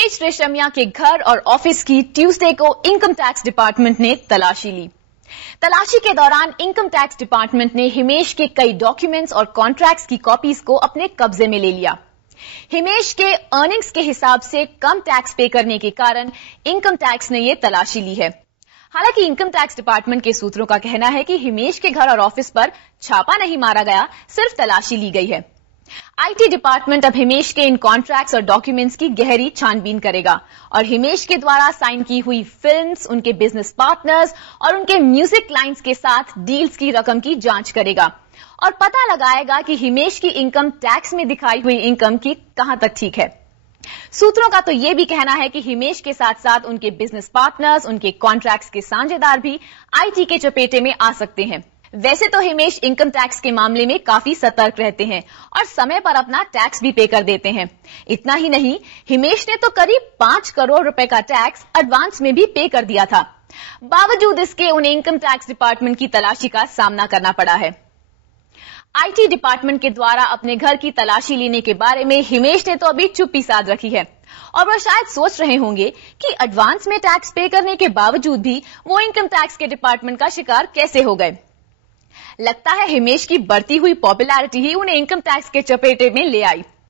हिमेश रेशमिया के घर और ऑफिस की ट्यूसडे को इनकम टैक्स डिपार्टमेंट ने तलाशी ली। तलाशी के दौरान इनकम टैक्स डिपार्टमेंट ने हिमेश के कई डॉक्यूमेंट्स और कॉन्ट्रैक्ट्स की कॉपीज को अपने कब्जे में ले लिया। हिमेश के अर्निंग्स के हिसाब से कम टैक्स पे करने के कारण इनकम टैक्स ने ये तलाशी ली है। हालांकि इनकम टैक्स डिपार्टमेंट के सूत्रों का कहना है कि हिमेश के घर और ऑफिस पर छापा नहीं मारा गया, सिर्फ तलाशी ली गई है। आईटी डिपार्टमेंट अब हिमेश के इन कॉन्ट्रैक्ट्स और डॉक्यूमेंट्स की गहरी छानबीन करेगा और हिमेश के द्वारा साइन की हुई फिल्म्स, उनके बिजनेस पार्टनर्स और उनके म्यूजिक क्लाइंट्स के साथ डील्स की रकम की जांच करेगा और पता लगाएगा कि हिमेश की इनकम टैक्स में दिखाई हुई इनकम की कहां तक ठीक है। सूत्रों का तो यह भी कहना है कि हिमेश के साथ साथ उनके बिजनेस पार्टनर्स, उनके कॉन्ट्रैक्ट्स के साझेदार भी आईटी के चपेटे में आ सकते हैं। वैसे तो हिमेश इनकम टैक्स के मामले में काफी सतर्क रहते हैं और समय पर अपना टैक्स भी पे कर देते हैं। इतना ही नहीं, हिमेश ने तो करीब 5 करोड़ रुपए का टैक्स एडवांस में भी पे कर दिया था। बावजूद इसके उन्हें इनकम टैक्स डिपार्टमेंट की तलाशी का सामना करना पड़ा है। आईटी डिपार्टमेंट के द्वारा अपने घर की तलाशी लेने के बारे में हिमेश ने तो अभी चुप्पी साध रखी है और वह शायद सोच रहे होंगे कि एडवांस में टैक्स पे करने के बावजूद भी वो इनकम टैक्स के डिपार्टमेंट का शिकार कैसे हो गए। लगता है हिमेश की बढ़ती हुई पॉपुलैरिटी ही उन्हें इनकम टैक्स के चपेटे में ले आई।